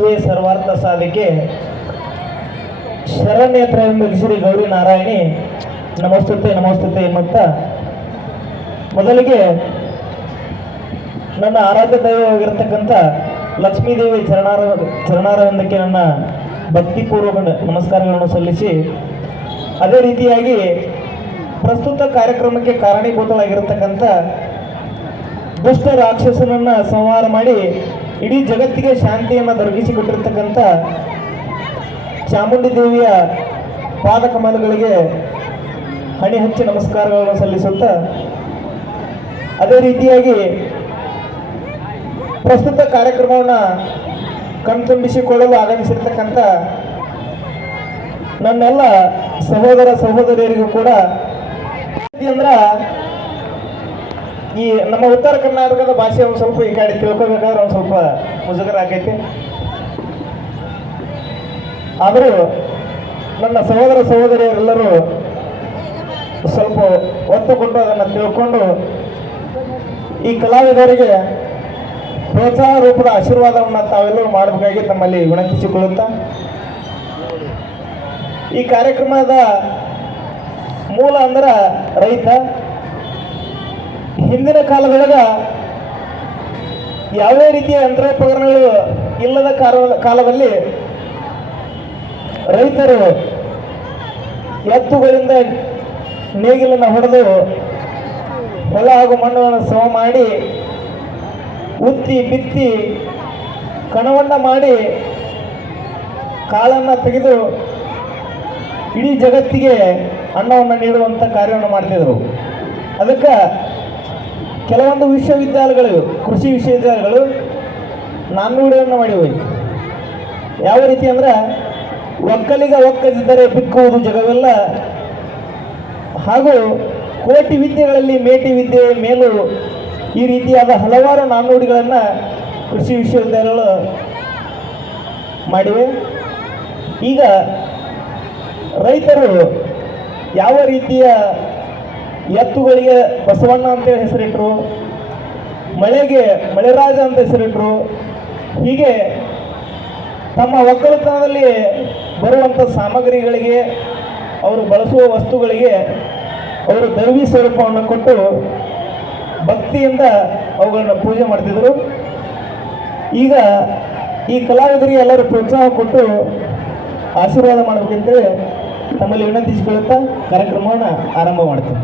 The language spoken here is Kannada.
ಶಿವೇ ಸರ್ವಾರ್ಥ ಸಾಧಿಕೆ ಶರಣ್ಯತ್ರ ಎಂಬ ಶ್ರೀ ಗೌರಿ ನಾರಾಯಣಿ ನಮಸ್ತುತೆ ನಮಸ್ತುತೆ ಎನ್ನುತ್ತ ಮೊದಲಿಗೆ ನನ್ನ ಆರಾಧ್ಯ ದೈವವಾಗಿರತಕ್ಕಂಥ ಲಕ್ಷ್ಮೀದೇವಿ ಚರಣಾರವಿಂದಕ್ಕೆ ನನ್ನ ಭಕ್ತಿಪೂರ್ವಕ ನಮಸ್ಕಾರಗಳನ್ನು ಸಲ್ಲಿಸಿ, ಅದೇ ರೀತಿಯಾಗಿ ಪ್ರಸ್ತುತ ಕಾರ್ಯಕ್ರಮಕ್ಕೆ ಕಾರಣೀಭೂತವಾಗಿರತಕ್ಕಂಥ ದುಷ್ಟ ರಾಕ್ಷಸನನ್ನು ಸಂಹಾರ ಮಾಡಿ ಇಡೀ ಜಗತ್ತಿಗೆ ಶಾಂತಿಯನ್ನು ದೊರಕಿಸಿಕೊಟ್ಟಿರ್ತಕ್ಕಂಥ ಚಾಮುಂಡಿ ದೇವಿಯ ಪಾದ ಕಮಲಗಳಿಗೆ ಹಣಿ ಹಚ್ಚಿ ನಮಸ್ಕಾರಗಳನ್ನು ಸಲ್ಲಿಸುತ್ತಾ, ಅದೇ ರೀತಿಯಾಗಿ ಪ್ರಸ್ತುತ ಕಾರ್ಯಕ್ರಮವನ್ನು ಕಣ್ತುಂಬಿಸಿಕೊಳ್ಳಲು ಆಗಮಿಸಿರ್ತಕ್ಕಂಥ ನನ್ನೆಲ್ಲ ಸಹೋದರ ಸಹೋದರಿಯರಿಗೂ ಕೂಡ ಅಂದ್ರೆ ಈ ನಮ್ಮ ಉತ್ತರ ಕರ್ನಾಟಕದ ಭಾಷೆ ಒಂದು ಸ್ವಲ್ಪ ಈ ಕಡೆ ತಿಳ್ಕೊಬೇಕಾದ್ರೆ ಒಂದು ಸ್ವಲ್ಪ ಮುಜುಗರ ಆಗೈತಿ. ಆದರೂ ನನ್ನ ಸಹೋದರ ಸಹೋದರಿಯರೆಲ್ಲರೂ ಸ್ವಲ್ಪ ಒತ್ತು ಕೊಟ್ಟು ಅದನ್ನು ತಿಳ್ಕೊಂಡು ಈ ಕಲಾವಿದರಿಗೆ ಪ್ರೋತ್ಸಾಹ ರೂಪದ ಆಶೀರ್ವಾದವನ್ನು ತಾವೆಲ್ಲರೂ ಮಾಡಬೇಕಾಗಿ ತಮ್ಮಲ್ಲಿ ವಿನಂತಿಸಿಕೊಳ್ಳುತ್ತಾ, ಈ ಕಾರ್ಯಕ್ರಮದ ಮೂಲ ಅಂದ್ರೆ ರೈತ. ಹಿಂದಿನ ಕಾಲದೊಳಗೆ ಯಾವುದೇ ರೀತಿಯ ಯಂತ್ರೋಪಕರಣಗಳು ಇಲ್ಲದ ಕಾಲದಲ್ಲಿ ರೈತರು ಎತ್ತುಗಳಿಂದ ನೇಗಿಲನ್ನು ಹೊಡೆದು ಹೊಲ ಹಾಗೂ ಮಣ್ಣನ್ನು ಸಮ ಮಾಡಿ ಉತ್ತಿ ಬಿತ್ತಿ ಕಣವನ್ನು ಮಾಡಿ ಕಾಳನ್ನು ತೆಗೆದು ಇಡೀ ಜಗತ್ತಿಗೆ ಅನ್ನವನ್ನು ನೀಡುವಂಥ ಕಾರ್ಯವನ್ನು ಮಾಡ್ತಿದ್ರು. ಅದಕ್ಕೆ ಕೆಲವೊಂದು ವಿಶ್ವವಿದ್ಯಾಲಯಗಳು, ಕೃಷಿ ವಿಶ್ವವಿದ್ಯಾಲಯಗಳು ನಾಣ್ಣುಡಿಯನ್ನು ಮಾಡಿವೆ. ಯಾವ ರೀತಿ ಅಂದ್ರೆ ಒಕ್ಕಲಿಗ ಒಕ್ಕದಿದ್ದರೆ ಬಿಕ್ಕುವುದು ಜಗವೆಲ್ಲ, ಹಾಗೂ ಕೋಟಿ ವಿದ್ಯೆಗಳಲ್ಲಿ ಮೇಟಿ ವಿದ್ಯೆ ಮೇಲೂ, ಈ ರೀತಿಯಾದ ಹಲವಾರು ನಾಣ್ಣುಡಿಗಳನ್ನು ಕೃಷಿ ವಿಶ್ವವಿದ್ಯಾಲಯಗಳು ಮಾಡಿವೆ. ಈಗ ರೈತರು ಯಾವ ರೀತಿಯ ಎತ್ತುಗಳಿಗೆ ಬಸವಣ್ಣ ಅಂತೇಳಿ ಹೆಸರಿಟ್ಟರು, ಮಳೆಗೆ ಮಳೆರಾಜ ಅಂತ ಹೆಸರಿಟ್ಟರು, ಹೀಗೆ ತಮ್ಮ ಒಕ್ಕಲುತನದಲ್ಲಿ ಬರುವಂಥ ಸಾಮಗ್ರಿಗಳಿಗೆ, ಅವರು ಬಳಸುವ ವಸ್ತುಗಳಿಗೆ ಅವರು ದೈವಿ ಸ್ವರೂಪವನ್ನು ಕೊಟ್ಟು ಭಕ್ತಿಯಿಂದ ಅವುಗಳನ್ನು ಪೂಜೆ ಮಾಡ್ತಿದ್ರು. ಈಗ ಈ ಕಲಾವಿದರಿಗೆ ಎಲ್ಲರೂ ಪ್ರೋತ್ಸಾಹ ಕೊಟ್ಟು ಆಶೀರ್ವಾದ ಮಾಡಬೇಕಂತೇಳಿ ತಮ್ಮಲ್ಲಿ ವಿನಂತಿಸಿಕೊಳ್ಳುತ್ತಾ ಕಾರ್ಯಕ್ರಮವನ್ನು ಆರಂಭ ಮಾಡ್ತೀನಿ.